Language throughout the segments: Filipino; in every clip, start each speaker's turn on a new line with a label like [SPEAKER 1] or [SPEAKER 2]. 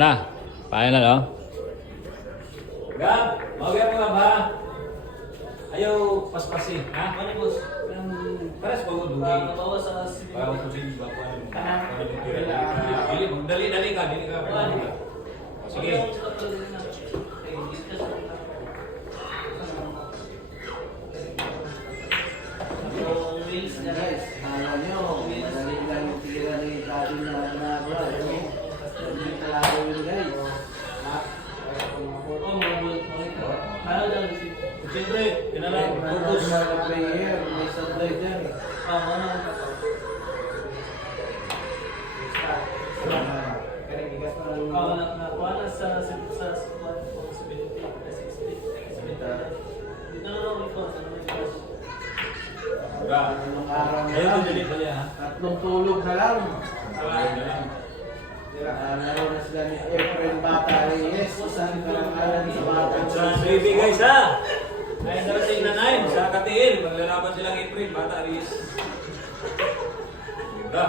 [SPEAKER 1] Na, final oh.
[SPEAKER 2] Gab, mawag mo ba? Ayaw paspasi, ha? Ano boss? Pares ba mo?
[SPEAKER 3] Bawa sa
[SPEAKER 2] Para ko sa iba pa. Magdali dali ka, dili ka. Sige. Siyempre, yun na lang, focus.
[SPEAKER 4] mga player, may sablay dyan.
[SPEAKER 3] Ah, ano? Ah, na nakuha na sa sa sa squad for 70 na 60. Dito na lang ito
[SPEAKER 4] lang.
[SPEAKER 2] ko dali dali ha.
[SPEAKER 4] Tatlong tulog na lang.
[SPEAKER 2] Ayaw na lang.
[SPEAKER 4] Ah, Laro na sila ni Efren Bata Reyes. Isang karangalan sa bata.
[SPEAKER 2] Sa baby guys ha. Ay darating na nine sa Maglalaban silang April, bata. Ganda.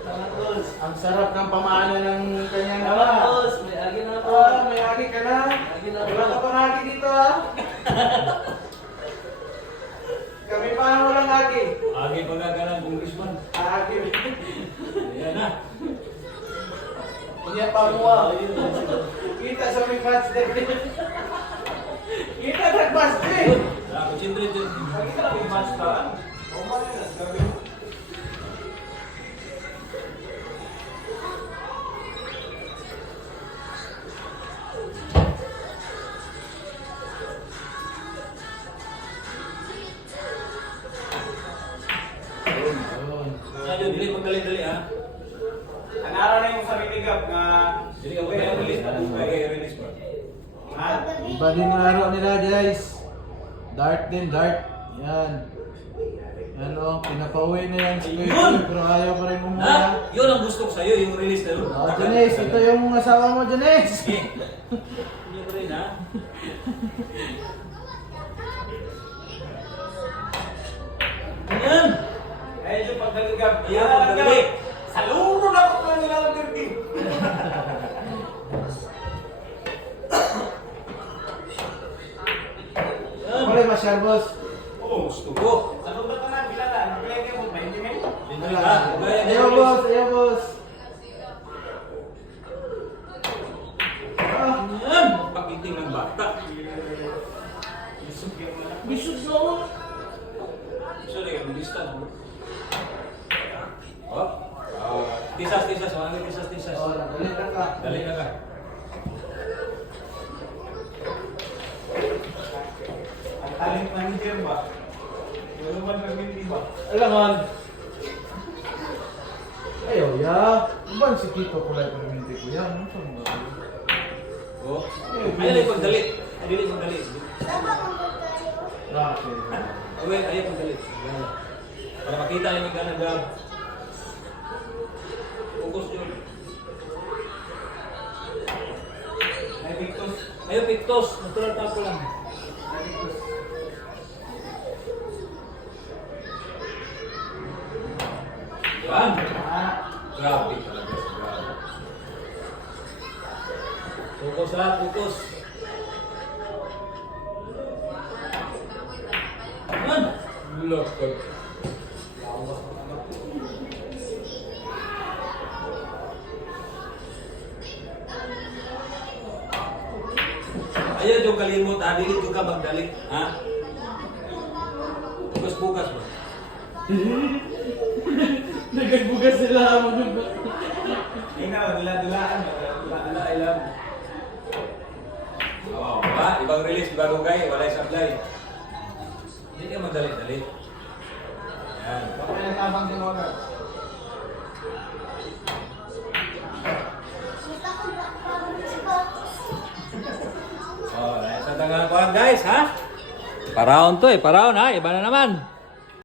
[SPEAKER 3] Tama tools.
[SPEAKER 4] Ang sarap ng pamana ng kanyang
[SPEAKER 3] Tama
[SPEAKER 4] ama.
[SPEAKER 3] tools. May agi na ako.
[SPEAKER 4] Ah, may agi ka na.
[SPEAKER 3] Agi na
[SPEAKER 4] Wala ka pang agi dito ha. Kami pa ang walang agi.
[SPEAKER 2] Agi pagkakalang congressman.
[SPEAKER 4] Agi.
[SPEAKER 2] Ayan na.
[SPEAKER 4] Hindi pa mo Kita sa may fans din. Kita sa
[SPEAKER 2] Dili magdali-dali ha.
[SPEAKER 5] Ang araw na yung sa mitigap nga
[SPEAKER 2] Dili ka magdali-dali. Ano kay release mo?
[SPEAKER 5] ha?
[SPEAKER 4] Iba din yung laro nila guys. Dart din, dart. Yan. Yan o, pinapauwi na yan si Kuya! Boy, pero ayaw pa rin
[SPEAKER 2] Ha?
[SPEAKER 4] umuha.
[SPEAKER 2] Yun ang gusto ko sa'yo, yung release na yun.
[SPEAKER 4] Oh, Janice, ito yung asawa mo, Janice.
[SPEAKER 2] Sige. Hindi ko rin ha. Ayan!
[SPEAKER 5] Ayun yung pagdagagap.
[SPEAKER 2] Ayaw magdali.
[SPEAKER 5] Sa luro na ako pa nila ang.
[SPEAKER 2] Ayan!
[SPEAKER 4] Pare, masyal boss.
[SPEAKER 2] Oo, gusto ko.
[SPEAKER 5] Sa luro ka na, bilala. Naglagay mo, 20 men.
[SPEAKER 2] Dito ka. Gaya niya,
[SPEAKER 4] Ayaw boss, ayaw boss. Ah,
[SPEAKER 2] Ayan! Pakiting ng bata.
[SPEAKER 3] Bisog na ako.
[SPEAKER 2] Sorry, yung distance mo. Oh. Ah, tisas, tisas. Mga tisas, tisas.
[SPEAKER 4] oh, nagalit lang ka.
[SPEAKER 2] Dali na ka.
[SPEAKER 5] Ang talent manager ba? Yung naman community ba?
[SPEAKER 4] Alangan. Ayaw, ya. Iban si Kito kulay perminti ko yan. Ano sa mga
[SPEAKER 2] Oh. Ayaw na pagdali. Ayaw na pagdali.
[SPEAKER 4] Rafi.
[SPEAKER 2] Away, ayaw pagdali. Para makita yung ka Focus yun.
[SPEAKER 5] Ay, Victus.
[SPEAKER 2] Ayaw pictos. Natural tapo lang.
[SPEAKER 5] Ay, Victus.
[SPEAKER 2] Yan.
[SPEAKER 4] Ah,
[SPEAKER 2] Grabe talaga. Grabe. Focus ha, focus. Yan. Look. Ayaw yung kalimot, ha? Dili ka magdali, ha? Bukas-bukas ba?
[SPEAKER 4] Nagagbugas sila mo dun.
[SPEAKER 5] Tingnan, dula-dulaan.
[SPEAKER 2] Wala ilang. Oo, ba? Ibang release, ibang lugay, wala sablay. Hindi ka madali-dali. Yan.
[SPEAKER 4] Okay na tabang din wala.
[SPEAKER 2] Oh, sa tangang kuhan guys, ha? Paraon to eh, paraon ha, iba na naman.